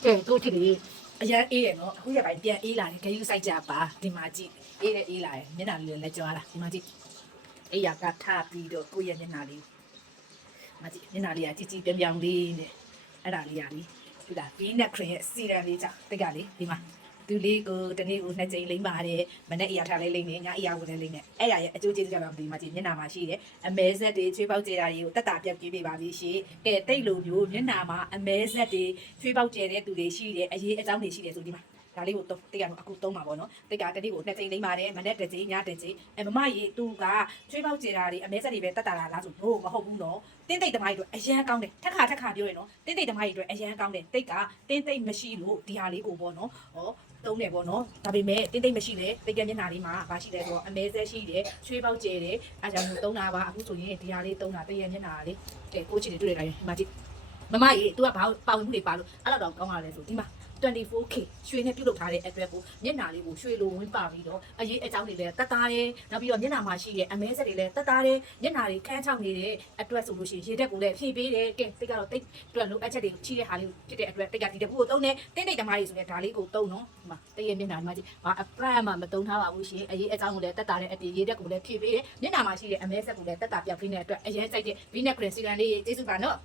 对，都这里，人 A 喏，后边边 A 啦，你可以晒家吧，地马鸡 A 的 A 啦，你哪里来抓啦？地马鸡 A 呀，个他比的贵人哪里？马鸡你哪里啊？鸡鸡边边里呢？哎哪里啊里？对啦，比那可以四人里咋？对个里，对吗？သူလေးကိုတနေ့ကိုနှစ်ကြိမ်လိမ့်ပါတယ်မနေ့အရာထားလေးလိမ့်နေညအရာဝင်လေးလိမ့်နေအဲ့ရရဲ့အကျိုးကျေးဇူးကြောင့်ဒီမှာကြည့်မျက်နှာမှာရှိတယ်အမဲဆက်တွေချွေးပေါက်ကျဲတာတွေကိုတက်တာပြတ်ပြေးပေးပါပြီရှင်ကဲတိတ်လိုမျိုးမျက်နှာမှာအမဲဆက်တွေချွေးပေါက်ကျဲတဲ့သူတွေရှိတယ်အရေးအကြောင်းတွေရှိတယ်ဆိုဒီမှာဒါလေးကိုတော့တိတ်ကတော့အခုသုံးပါပေါ့နော်တိတ်ကတနေ့ကိုနှစ်ကြိမ်လိမ့်ပါတယ်မနေ့တစ်ကြိမ်ညတစ်ကြိမ်မမရေသူကချွေးပေါက်ကျဲတာတွေအမဲဆက်တွေပဲတက်တာလားဆိုတော့မဟုတ်ဘူးနော်တင်းတိတ်သမားတွေအတွက်အရန်ကောင်းတယ်ထက်ခါပြောရနော်တင်းတိတ်သမားတွေအတွက်အရန်ကောင်းတယ်တိတ်ကတင်းတိတ်မရှိလို့ဒီဟာလေးကိုပေါ့နော်ဟောသုံးတယ်ပေါ့နော်ဒါပေမဲ့တင်းတိတ်မရှိလေတိတ်ကမျက်နှာလေးမှာဘာရှိလဲဆိုတော့အမဲဆက်ရှိတယ်ချွေးပေါက်ကျဲတယ်အဲကြောင့်သုံးတာပါအခုဆိုရင်ဒီဟာလေးသုံးတာတည့်ရမျက်နှာလေးကဲကိုချစ်တွေတွေ့လိုက်ရင်ဒီမှာကြည့်မမကြီး तू ကဘာပေါင်မှုတွေပါလို့အဲ့လောက်တော့ကောင်းလာလဲဆိုဒီမှာ 24K ရွှေနဲ့ပြုတ်လုပ်ထားတဲ့အတွက်ကိုမျက်နှာလေးကိုရွှေလိုဝင်းပါပြီးတော့အရေးအကြောင်းတွေလည်းတက်တာတယ်နောက်ပြီးတော့မျက်နှာမှာရှိတဲ့အမဲဆက်တွေလည်းတက်တာတယ်မျက်နှာတွေခန်းချောက်နေတဲ့အတွက်ဆိုလို့ရှိရင်ရေတက်ကိုလည်းဖြည့်ပေးတယ်ကဲတိတ်ကတော့တိတ်အတွက်လိုအပ်ချက်တွေချိတဲ့ဟာလေးဖြစ်တဲ့အတွက်တိတ်ကဒီတပူကိုသုံးတယ်တင်းတိတ်သမားတွေဆိုရင်ဒါလေးကိုသုံးနော်ဒီမှာတိတ်ရဲ့မျက်နှာမှာကြည့်ဘာအပရမှမသုံးထားပါဘူးရှင်အရေးအကြောင်းကိုလည်းတက်တာတဲ့အပြင်ရေတက်ကိုလည်းဖြည့်ပေးတယ်မျက်နှာမှာရှိတဲ့အမဲဆက်ကိုလည်းတက်တာပြောက်ပေးတဲ့အတွက်အရင်စိုက်တဲ့ V-neck cream စီကံလေးကျေးဇူးပါနော်